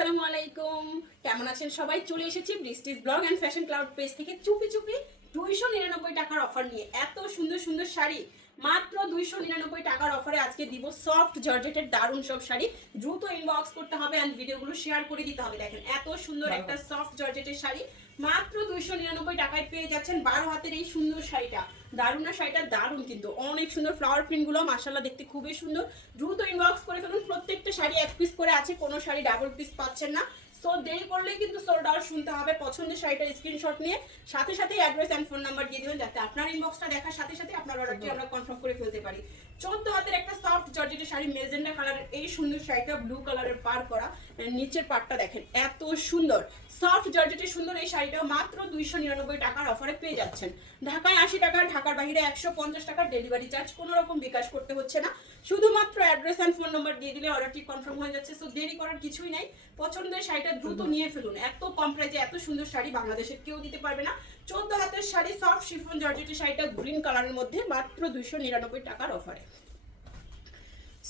আসসালামু আলাইকুম, কেমন আছেন সবাই? চলে এসেছি Brishti's blog and fashion cloud page থেকে চুপি চুপি 299 টাকার অফার নিয়ে। এত সুন্দর সুন্দর শাড়ি মাত্র 299 টাকার অফারে আজকে দিব। সফট জর্জেটের দারুণ সব শাড়ি, দ্রুত ইনবক্স করতে হবে অ্যান্ড ভিডিওগুলো শেয়ার করে দিতে হবে। দেখেন এত সুন্দর একটা সফট জর্জেটের শাড়ি মাত্র 299 টাকায় পেয়ে যাচ্ছেন। 12 হাতের এই সুন্দর শাড়িটা, দারুণ না শাড়িটা? দারুণ, কিন্তু অনেক সুন্দর ফ্লাওয়ার প্রিন্টগুলো মাশাআল্লাহ দেখতে খুবই সুন্দর। দ্রুত ইনবক্স করে ফেলুন। প্রত্যেকটা শাড়ি এক পিস করে আছে, কোনো শাড়ি ডাবল পিস পাচ্ছেন না। সো দেরি করলেই কিন্তু সোল্ড আউট শুনতে হবে। পছন্দের শাড়িটার স্ক্রিনশট নিয়ে সাথে সাথে অ্যাড্রেস এন্ড ফোন নাম্বার দিয়ে দিবেন, যাতে আপনার ইনবক্সটা দেখার সাথে সাথে আপনার অর্ডারটি আমরা কনফার্ম করে ফেলতে পারি। 14 হাতের একটা সফট জর্জেটের শাড়ি, মেজেন্ডা কালারের এই সুন্দর শাড়িটা ব্লু কালারের পার করা, নিচের পাটটা দেখেন এত সুন্দর। সফট জর্জেটের সুন্দর এই শাড়িটাও মাত্র 299 টাকার অফারে পেয়ে যাচ্ছেন। ঢাকায় 80 টাকা, ঢাকার বাইরে 150 টাকার ডেলিভারি চার্জ, কোনো রকম বিকাশ করতে হচ্ছে না। শুধুমাত্র অ্যাড্রেস এন্ড ফোন নাম্বার দিয়ে দিলে অর্ডারটি কনফার্ম হয়ে যাচ্ছে। সো দেরি করার কিছুই নাই, পছন্দের শাড়িটা দ্রুত নিয়ে ফেলুন। এত কম প্রাইসে এত সুন্দর শাড়ি বাংলাদেশের কেউ দিতে পারবে না। 14 হাতের শাড়ি, সফট শিফন জর্জেটের শাড়িটা গ্রিন কালারের মধ্যে মাত্র 299 টাকার অফারে।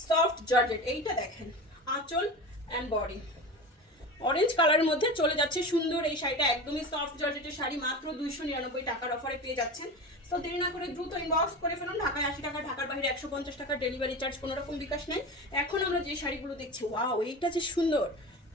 সফট জর্জেট এইটা দেখেন, আঁচল এন্ড বডি অরেঞ্জ কালারের মধ্যে চলে যাচ্ছে সুন্দর এই শাড়িটা। একদমই সফট জর্জেটের শাড়ি, মাত্র 299 টাকার অফারে পেয়ে যাচ্ছেন। তো দেরি না করে দ্রুত ইনবক্স করে ফেলুন। ঢাকায় 80 টাকা, ঢাকার বাইরে 150 টাকা ডেলিভারি চার্জ, কোনো রকম বিকাশ নেই। এখন আমরা যে শাড়িগুলো দেখছি, ওয়াও এইটা যে সুন্দর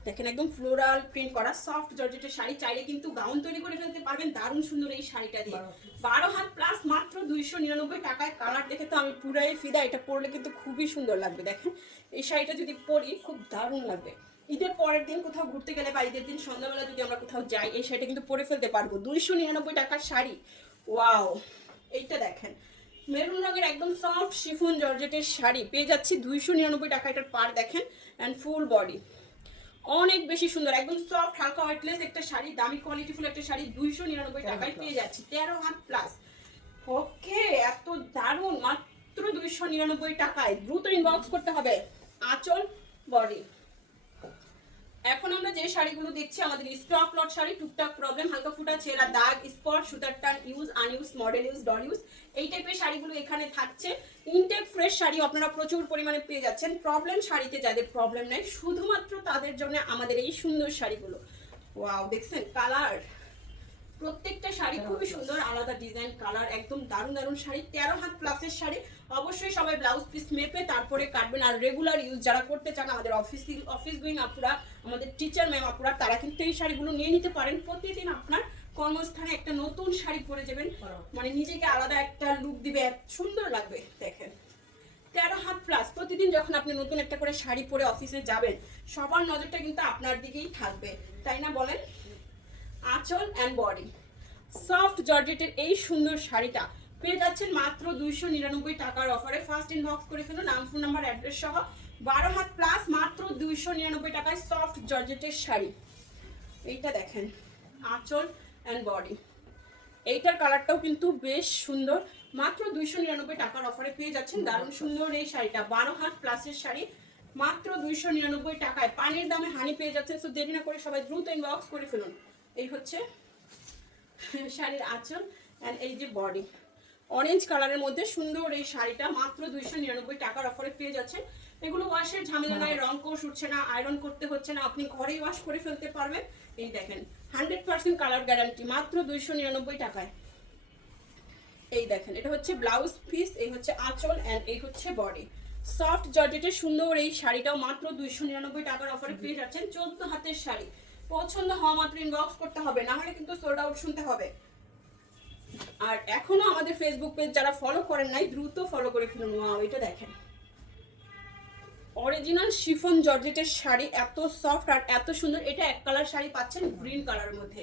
দেখেন, একদম ফ্লোরাল প্রিন্ট করা সফট জর্জেটের শাড়ি। চাইলে কিন্তু গাউন তৈরি করে ফেলতে পারবেন দারুণ সুন্দর এই শাড়িটা দিয়ে। 12 হাত প্লাস, মাত্র 299 টাকায়। কালার দেখে তো আমি পুরাই ফিদা। এটা পরলে কিন্তু খুবই সুন্দর লাগবে। দেখেন এই শাড়িটা যদি পরি খুব দারুণ লাগবে। ঈদের পরের দিন কোথাও ঘুরতে গেলে বা ঈদের দিন সন্ধ্যাবেলা যদি আমরা কোথাও যাই, এই শাড়িটা কিন্তু পরে ফেলতে পারবো। 299 টাকার শাড়ি, ওয়াও। এইটা দেখেন মেরুন রঙের একদম সফট শিফন জর্জেটের শাড়ি পেয়ে যাচ্ছি 299 টাকা। এটার পার দেখেন অ্যান্ড ফুল বডি অনেক বেশি সুন্দর, একদম সফট হালকা ওয়েটলেস একটা শাড়ি, দামি কোয়ালিটিফুল একটা শাড়ি 299 টাকায় পেয়ে যাচ্ছি। 13 হাত প্লাস। ওকে, এত দারুণ, মাত্র 299 টাকায়। দ্রুত ইনবক্স করতে হবে। আঁচল বডি। এখন আমরা যে শাড়িগুলো দেখছি আমাদের স্টক লট শাড়ি, টুকটাক প্রবলেম, হালকা ফুটা ছেঁড়া, দাগ, স্পট, সুতার টান, use আনইউজ, model use, doll use, এই টাইপের শাড়িগুলো এখানে থাকছে। ইনটেক ফ্রেশ শাড়ি আপনারা প্রচুর পরিমাণে পেয়ে যাচ্ছেন। প্রবলেম শাড়িতে যাদের প্রবলেম নেই, শুধুমাত্র তাদের জন্য আমাদের এই সুন্দর শাড়িগুলো। ওয়াও, দেখছেন কালার, প্রত্যেকটা শাড়ি খুবই সুন্দর, আলাদা ডিজাইন কালার, একদম দারুণ দারুণ শাড়ি। 13 হাত প্লাসের শাড়ি। অবশ্যই সবাই ব্লাউজ পিস মেপে তারপরে কাটবেন। আর রেগুলার ইউজ যারা করতে চান, আমাদের অফিস গোয়িং আপুরা, আমাদের টিচার ম্যাম আপুরা, তারা কিন্তু এই শাড়িগুলো নিয়ে নিতে পারেন। প্রতিদিন আপনার কর্মস্থানে একটা নতুন শাড়ি পরে যাবেন, মানে নিজেকে আলাদা একটা লুক দিবে, সুন্দর লাগবে। দেখেন 13 হাত প্লাস, প্রতিদিন যখন আপনি নতুন একটা করে শাড়ি পরে অফিসে যাবেন, সবার নজরটা কিন্তু আপনার দিকেই থাকবে, তাই না বলেন? আঁচল অ্যান্ড বডি সফট জর্জেটের এই সুন্দর শাড়িটা পেয়ে যাচ্ছেন মাত্র 299 টাকার অফারে। ফার্স্ট ইনবক্স করে ফেলুন নাম, ফোন নাম্বার, অ্যাড্রেস সহ। 12 হাত প্লাস, মাত্র 299 টাকায় সফট জর্জেটের শাড়ি। এইটা দেখেন আঁচল অ্যান্ড বডি, এইটার কালারটাও কিন্তু বেশ সুন্দর। মাত্র 299 টাকার অফারে পেয়ে যাচ্ছেন দারুণ সুন্দর এই শাড়িটা। 12 হাত প্লাসের শাড়ি, মাত্র 299 টাকায়। পানির দামে হানি পেয়ে যাচ্ছে। সো দেরি না করে সবাই দ্রুত ইনবক্স করে ফেলুন। এই হচ্ছে শাড়ির আঁচল অ্যান্ড এই যে বডি, অরেঞ্জ কালারের মধ্যে সুন্দর এই শাড়িটা মাত্র 299 টাকার অফারে পেয়ে যাচ্ছেন। এগুলো ওয়াশের ঝামেলা নাই, রং কোর্স উঠছে না, আয়রন করতে হচ্ছে না, আপনি ঘরেই ওয়াশ করে ফেলতে পারবেন। এই দেখেন 100% কালার গ্যারান্টি, মাত্র 299 টাকায়। এই দেখেন এটা হচ্ছে ব্লাউজ পিস, এই হচ্ছে আঁচল অ্যান্ড এই হচ্ছে বডি। সফট জর্জেটের সুন্দর এই শাড়িটাও মাত্র 299 টাকার অফারে পেয়ে যাচ্ছেন। 14 হাতের শাড়ি, পছন্দ হওয়া মাত্র ইনবক্স করতে হবে, না হলে কিন্তু সোল্ড আউট শুনতে হবে। আর এখনো আমাদের ফেসবুক পেজ যারা ফলো করেন নাই, দ্রুত ফলো করে ফেলুন। ওয়াও, এটা দেখেন অরিজিনাল শিফন জর্জেটের শাড়ি, এত সফট আর এত সুন্দর। এটা এক কালার শাড়ি পাচ্ছেন গ্রিন কালারের মধ্যে।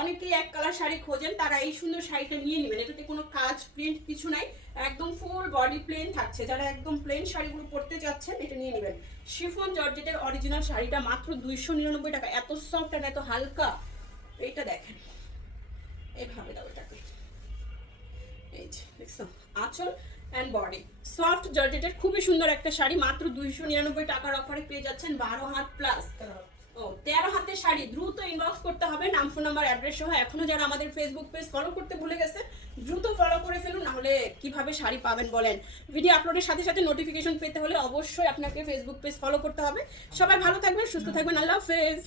অনেকেই এক কালার শাড়ি খোঁজেন, তারা এই সুন্দর শাড়িটা নিয়ে নেবেন। এটাতে কোনো কাজ প্রিন্ট কিছু নাই, একদম ফুল বডি প্লেন থাকছে। যারা একদম প্লেন শাড়িগুলো পরতে চাচ্ছেন, এটা নিয়ে নেবেন। শিফন জর্জেটের অরিজিনাল শাড়িটা মাত্র 299 টাকা, এত সফট আর এত হালকা। এইটা দেখেন এইভাবে দাও এটাকে, এই যে দেখছো আঁচল অ্যান্ড বডি। সফট জর্জেটের খুবই সুন্দর একটা শাড়ি, মাত্র 299 টাকার অফারে পেয়ে যাচ্ছেন। 12 হাত প্লাস। ও 13 হাতের শাড়ি দ্রুত ইনবক্স করতে হবে, নাম ফোন নাম্বার অ্যাড্রেস সহ। এখনো যারা আমাদের ফেসবুক পেজ ফলো করতে ভুলে গেছে দ্রুত ফলো করে ফেলুন, না হলে কিভাবে শাড়ি পাবেন বলেন। ভিডিও আপলোডের সাথে সাথে নোটিফিকেশন পেতে হলে অবশ্যই আপনাকে ফেসবুক পেজ ফলো করতে হবে। সবাই ভালো থাকবেন, সুস্থ থাকবেন, আল্লাহ হাফেজ।